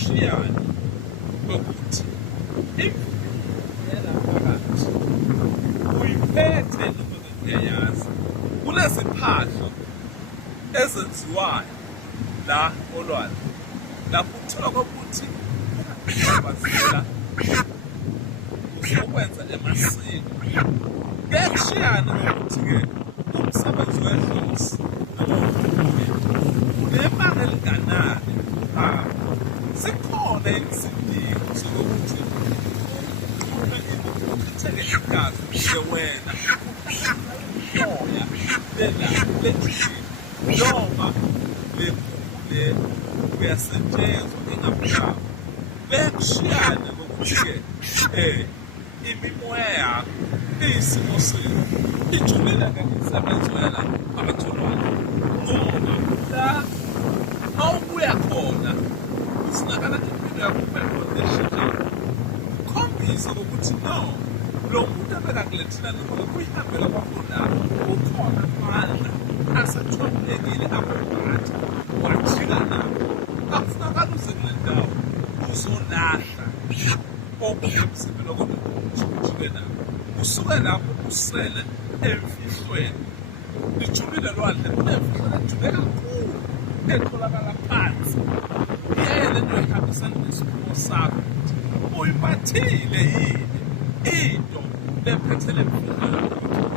kushiyana kokuthi impela phakathi uyiphethe noma ngiyayazi kulezi phahlo ezenziwayo la olwandle lapho uthola ukuthi bazela ukwenza emasiko kuyakushiyana ngokuthi-ke umsebenzi wedlozi unemanga elinganani sikhona isidingo sokuthi uchitheke igazi wena umoya lenhliziyo noma le uyasetshenzwa engamhlaba kuyakushiyana ngokuthi-ke imimoya yakho iyisimo senu ijulele ngemisebenzela abatholwayo ngoba la awubuya khona usinakala impilo yakho becondition ukhombisa ukuthi no lo muntu abekakulethela noma kuyihambela kwakho la ukhona amandla asethombekile akubhatha wajika nawo akufunakala uze kule ndawo uzolahla okusemsebenzini okujike nawo usuke lapho usele emfihlweni lijulile lwandle kunemfihlelo ejule kakhulu etholakala phansi iyele nto ihambisana nesiphumo sakho uyiphathile yini into lephethele mfihlelo